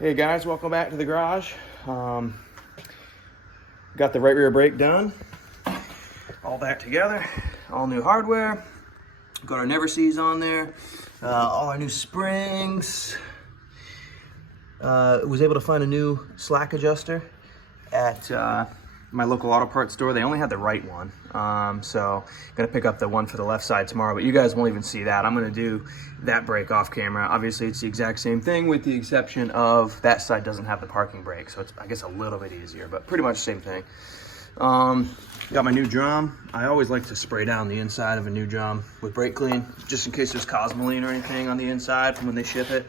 Hey guys, welcome back to the garage. Got the right rear brake done. All back together. All new hardware. Got our never sees on there. All our new springs. Was able to find a new slack adjuster at my local auto parts store. They only had the right one. So gonna pick up the one for the left side tomorrow, but you guys won't even see that. I'm gonna do that brake off camera. Obviously it's the exact same thing with the exception of that side doesn't have the parking brake. So it's, I guess, a little bit easier, but pretty much the same thing. Got my new drum. I always like to spray down the inside of a new drum with brake clean, just in case there's cosmoline or anything on the inside from when they ship it.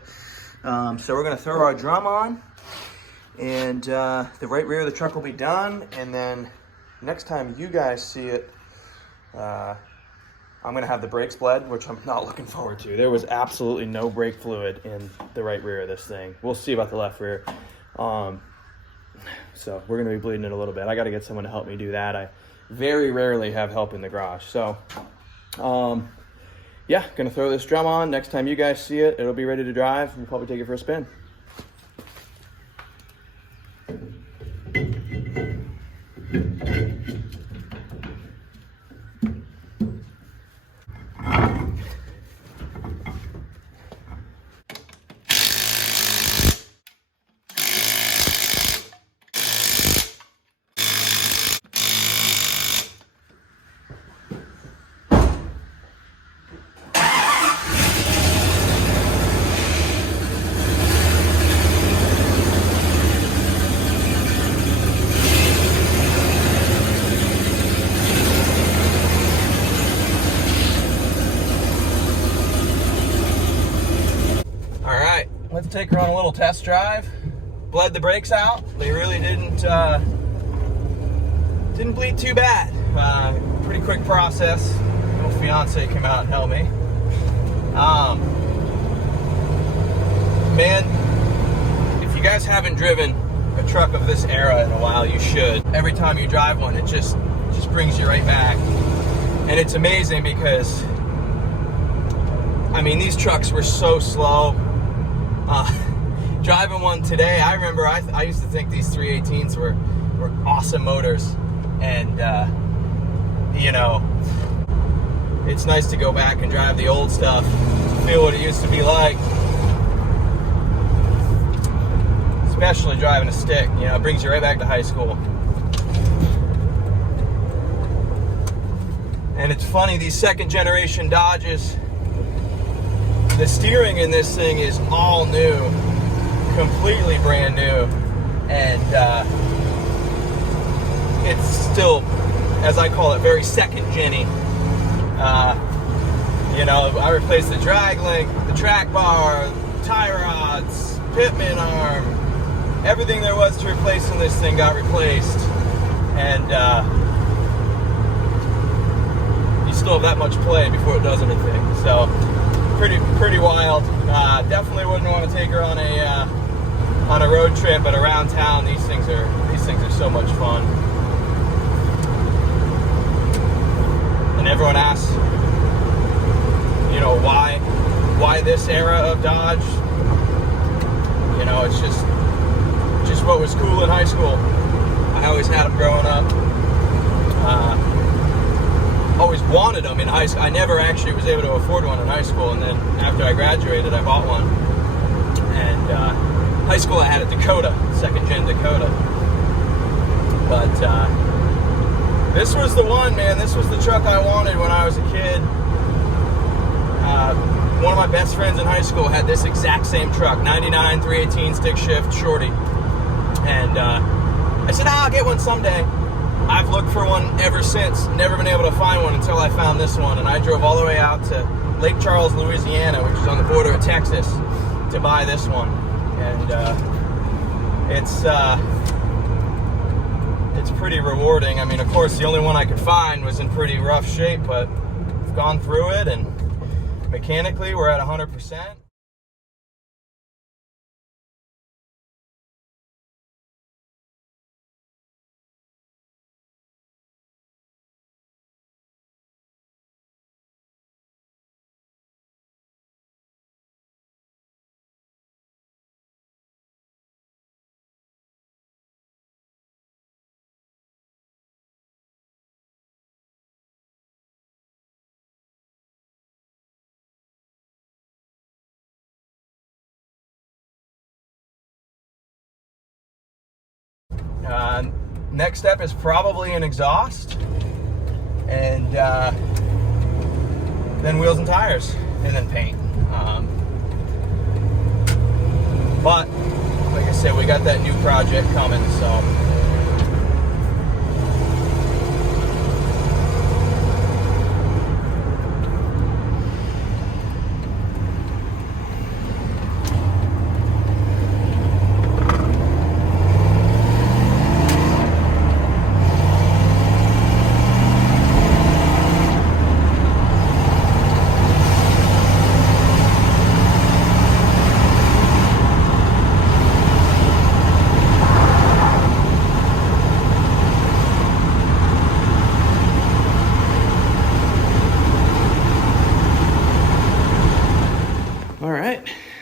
So we're gonna throw our drum on, and the right rear of the truck will be done. And then next time you guys see it, I'm gonna have the brakes bled, which I'm not looking forward to. There was absolutely no brake fluid in the right rear of this thing. We'll see about the left rear. So we're gonna be bleeding it a little bit. I gotta get someone to help me do that. I very rarely have help in the garage. So yeah, gonna throw this drum on. Next time you guys see it, it'll be ready to drive. We'll probably take it for a spin. Let's take her on a little test drive. Bled the brakes out. They really didn't bleed too bad. Pretty quick process. My fiance came out and helped me. Man, if you guys haven't driven a truck of this era in a while, you should. Every time you drive one, it just brings you right back. And it's amazing because, I mean, these trucks were so slow. Driving one today, I remember I used to think these 318s were awesome motors, and you know, it's nice to go back and drive the old stuff, feel what it used to be like, especially driving a stick. You know, it brings you right back to high school. And it's funny, these second generation Dodges, the steering in this thing is all new, completely brand new, and it's still, as I call it, very second genny. You know, I replaced the drag link, the track bar, tie rods, pitman arm, everything there was to replace in this thing got replaced, and you still have that much play before it does anything. So pretty wild. Definitely wouldn't want to take her on a road trip, but around town, these things are so much fun. And everyone asks, you know, why this era of Dodge? You know, it's just what was cool in high school. I always had them growing up. Always wanted them in high school. I never actually was able to afford one in high school, and then after I graduated, I bought one. And high school, I had a Dakota, second gen Dakota. But this was the one, man. This was the truck I wanted when I was a kid. One of my best friends in high school had this exact same truck, 99 318 stick shift shorty. And I said, I'll get one someday. I've looked for one ever since, never been able to find one until I found this one. And I drove all the way out to Lake Charles, Louisiana, which is on the border of Texas, to buy this one. And it's pretty rewarding. I mean, of course, the only one I could find was in pretty rough shape, but I've gone through it, and mechanically we're at 100%. next step is probably an exhaust, and then wheels and tires, and then paint. But like I said, we got that new project coming, so.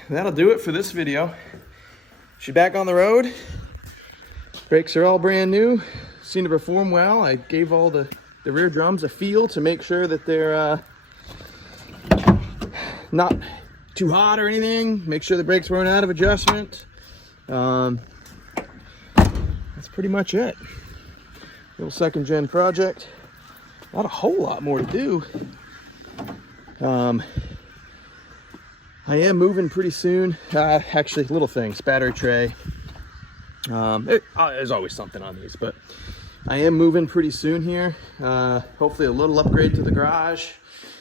That'll do it for this video. She's back on the road. Brakes are all brand new. Seem to perform well. I gave all the rear drums a feel to make sure that they're not too hot or anything. Make sure the brakes weren't out of adjustment. That's pretty much it. Little second gen project. Not a whole lot more to do. I am moving pretty soon. Actually, little things, battery tray. There's always something on these, but I am moving pretty soon here. Hopefully a little upgrade to the garage.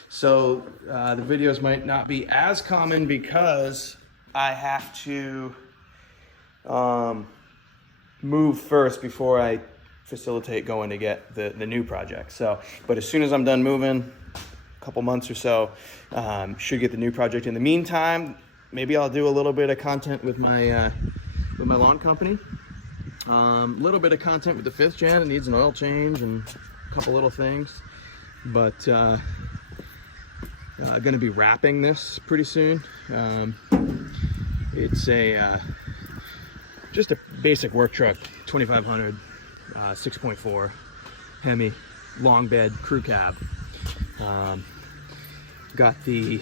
So the videos might not be as common because I have to move first before I facilitate going to get the new project. So, but as soon as I'm done moving, couple months or so, should get the new project. In the meantime, maybe I'll do a little bit of content with my lawn company. Little bit of content with the 5th gen. It needs an oil change and a couple little things, but going to be wrapping this pretty soon. It's a just a basic work truck, 2500 6.4 Hemi long bed crew cab. Got the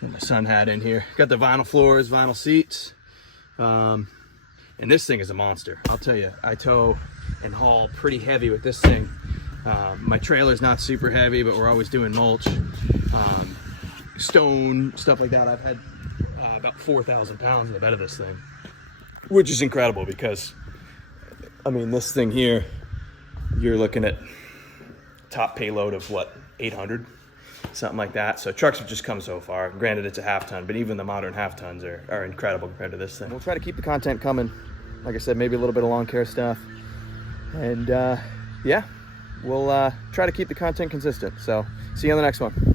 what my son had in here. Got the vinyl floors, vinyl seats, and this thing is a monster. I'll tell you, I tow and haul pretty heavy with this thing. My trailer's not super heavy, but we're always doing mulch, stone, stuff like that. I've had about 4,000 pounds in the bed of this thing, which is incredible because, I mean, this thing here, you're looking at top payload of what, 800, something like that. So trucks have just come so far. Granted, it's a half ton, but even the modern half tons are incredible compared to this thing. We'll try to keep the content coming. Like I said, maybe a little bit of lawn care stuff. And yeah, we'll try to keep the content consistent. So see you on the next one.